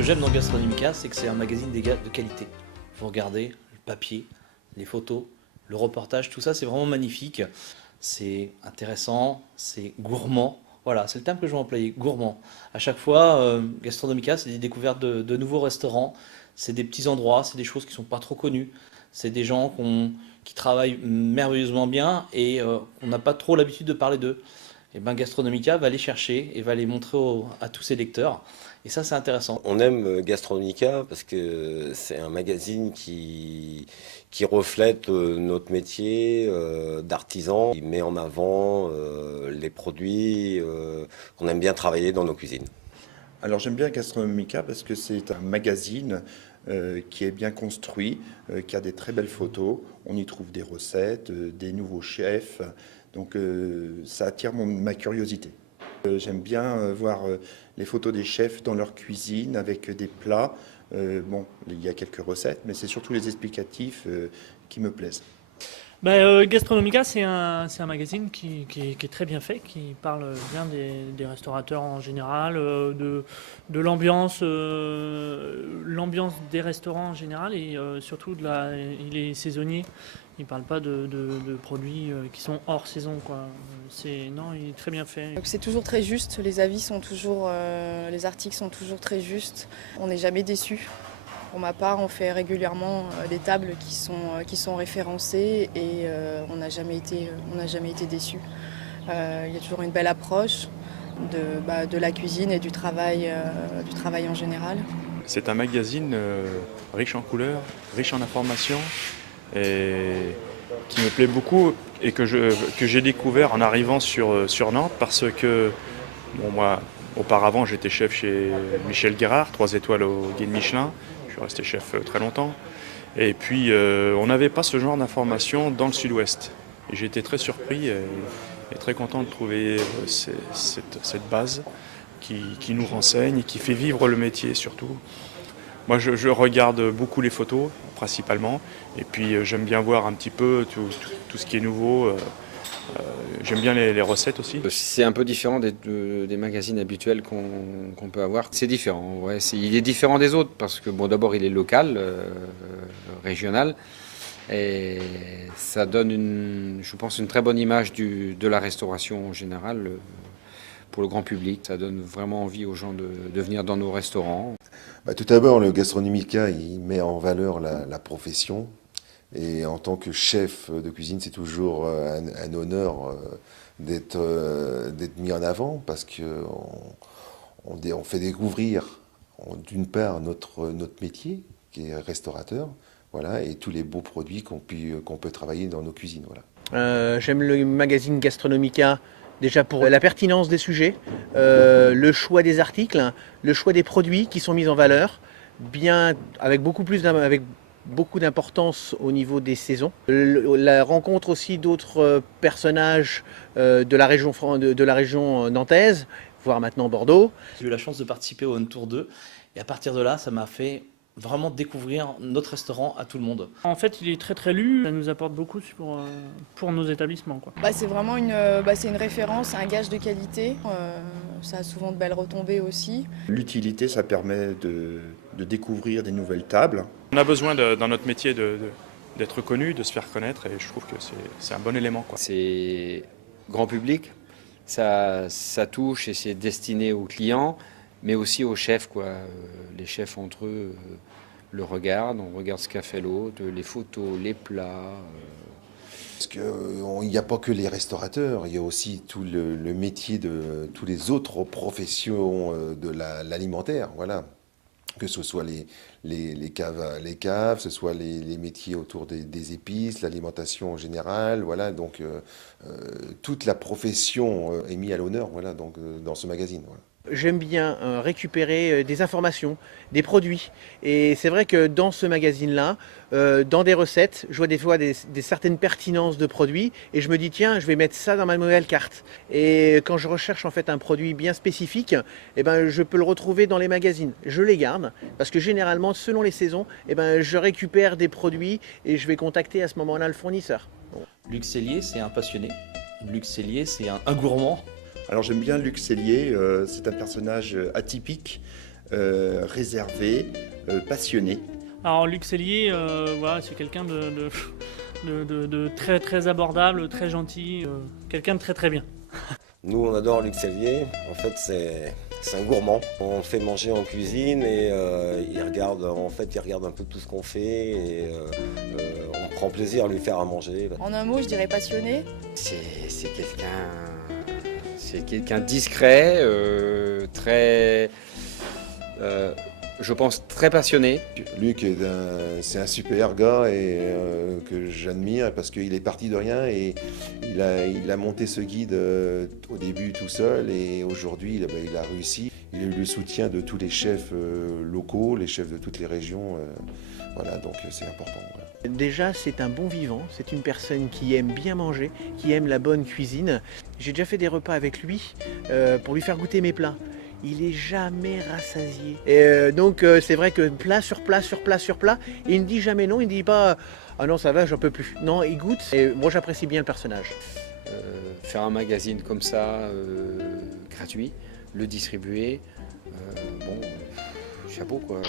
que j'aime dans Gastronomica, c'est que c'est un magazine de qualité. Vous regardez le papier, les photos, le reportage, tout ça, c'est vraiment magnifique. C'est intéressant, c'est gourmand. Voilà, c'est le terme que je vais employer, gourmand. À chaque fois, Gastronomica, c'est des découvertes de nouveaux restaurants, c'est des petits endroits, c'est des choses qui ne sont pas trop connues. C'est des gens qui travaillent merveilleusement bien et on n'a pas trop l'habitude de parler d'eux. Et ben Gastronomica va les chercher et va les montrer à tous ses lecteurs. Et ça, c'est intéressant. On aime Gastronomica parce que c'est un magazine qui reflète notre métier d'artisan. Il met en avant les produits qu'on aime bien travailler dans nos cuisines. Alors j'aime bien Gastronomica parce que c'est un magazine qui est bien construit, qui a des très belles photos. On y trouve des recettes, des nouveaux chefs. Donc ça attire ma curiosité. J'aime bien voir les photos des chefs dans leur cuisine avec des plats. Bon, il y a quelques recettes, mais c'est surtout les explicatifs qui me plaisent. Gastronomica, c'est un magazine qui est très bien fait, qui parle bien des restaurateurs en général, de l'ambiance des restaurants en général et surtout il est saisonnier. Il ne parle pas de produits qui sont hors saison, quoi. Non, il est très bien fait. Donc c'est toujours très juste, les avis sont toujours, les articles sont toujours très justes. On n'est jamais déçu. Pour ma part, on fait régulièrement des tables qui sont référencées et on n'a jamais été déçus. Il y a toujours une belle approche de la cuisine et du travail en général. C'est un magazine riche en couleurs, riche en informations et qui me plaît beaucoup et que j'ai découvert en arrivant sur Nantes parce que moi, auparavant, j'étais chef chez Michel Guérard, 3 étoiles au Guide Michelin. Je suis resté chef très longtemps. Et puis, on n'avait pas ce genre d'informations dans le sud-ouest. Et j'ai été très surpris et très content de trouver cette base qui nous renseigne et qui fait vivre le métier surtout. Moi, je regarde beaucoup les photos, principalement. Et puis, j'aime bien voir un petit peu tout ce qui est nouveau. J'aime bien les recettes aussi. C'est un peu différent des magazines habituels qu'on peut avoir. C'est différent, ouais. Il est différent des autres parce que, bon, d'abord, il est local, régional. Et ça donne, je pense, une très bonne image de la restauration en général pour le grand public. Ça donne vraiment envie aux gens de venir dans nos restaurants. Tout d'abord, le Gastronomica, il met en valeur la profession. Et en tant que chef de cuisine, c'est toujours un honneur d'être mis en avant parce qu'on fait découvrir d'une part notre métier qui est restaurateur, voilà, et tous les beaux produits qu'on peut travailler dans nos cuisines. Voilà. J'aime le magazine Gastronomica déjà pour la pertinence des sujets, le choix des articles, le choix des produits qui sont mis en valeur, bien avec beaucoup d'importance au niveau des saisons. La rencontre aussi d'autres personnages de la région nantaise, voire maintenant Bordeaux. J'ai eu la chance de participer au On Tour 2 et à partir de là, ça m'a fait vraiment découvrir notre restaurant à tout le monde. En fait, il est très très lu, ça nous apporte beaucoup pour nos établissements, quoi. C'est vraiment une référence, un gage de qualité. Ça a souvent de belles retombées aussi. L'utilité, ça permet de découvrir des nouvelles tables. On a besoin dans notre métier d'être connu, de se faire connaître et je trouve que c'est un bon élément, quoi. C'est grand public, ça touche et c'est destiné aux clients, mais aussi aux chefs, quoi. Les chefs entre eux le regardent, on regarde ce qu'a fait l'autre, les photos, les plats. Parce qu'il n'y a pas que les restaurateurs, il y a aussi tout le métier de tous les autres professions de l'alimentaire, voilà. Que ce soit les caves, ce soit les métiers autour des épices, l'alimentation en général, voilà. Donc toute la profession est mise à l'honneur, voilà, donc dans ce magazine. Voilà. J'aime bien récupérer des informations, des produits. Et c'est vrai que dans ce magazine-là, dans des recettes, je vois des fois des certaines pertinences de produits et je me dis tiens, je vais mettre ça dans ma nouvelle carte. Et quand je recherche en fait un produit bien spécifique, je peux le retrouver dans les magazines. Je les garde parce que généralement, selon les saisons, je récupère des produits et je vais contacter à ce moment-là le fournisseur. Bon. Luc Cellier, c'est un passionné. Luc Cellier, c'est un gourmand. Alors j'aime bien Luc Cellier, c'est un personnage atypique réservé, passionné. Alors Luc Cellier, voilà, c'est quelqu'un de très très abordable, très gentil, quelqu'un de très très bien. Nous, on adore Luc Cellier. En fait, c'est un gourmand. On le fait manger en cuisine et il regarde un peu tout ce qu'on fait et on prend plaisir à lui faire à manger. En un mot, je dirais passionné. C'est quelqu'un discret, très, je pense, très passionné. Luc, c'est un super gars et, que j'admire parce qu'il est parti de rien et il a monté ce guide au début tout seul et aujourd'hui il a réussi. Il a eu le soutien de tous les chefs locaux, les chefs de toutes les régions. Voilà, donc c'est important. Voilà. Déjà, c'est un bon vivant, c'est une personne qui aime bien manger, qui aime la bonne cuisine. J'ai déjà fait des repas avec lui pour lui faire goûter mes plats. Il est jamais rassasié. Et donc c'est vrai que plat sur plat sur plat sur plat, il ne dit jamais non, il ne dit pas « Ah non, ça va, j'en peux plus ». Non, il goûte et moi j'apprécie bien le personnage. Faire un magazine comme ça, gratuit, le distribuer, bon, chapeau quoi.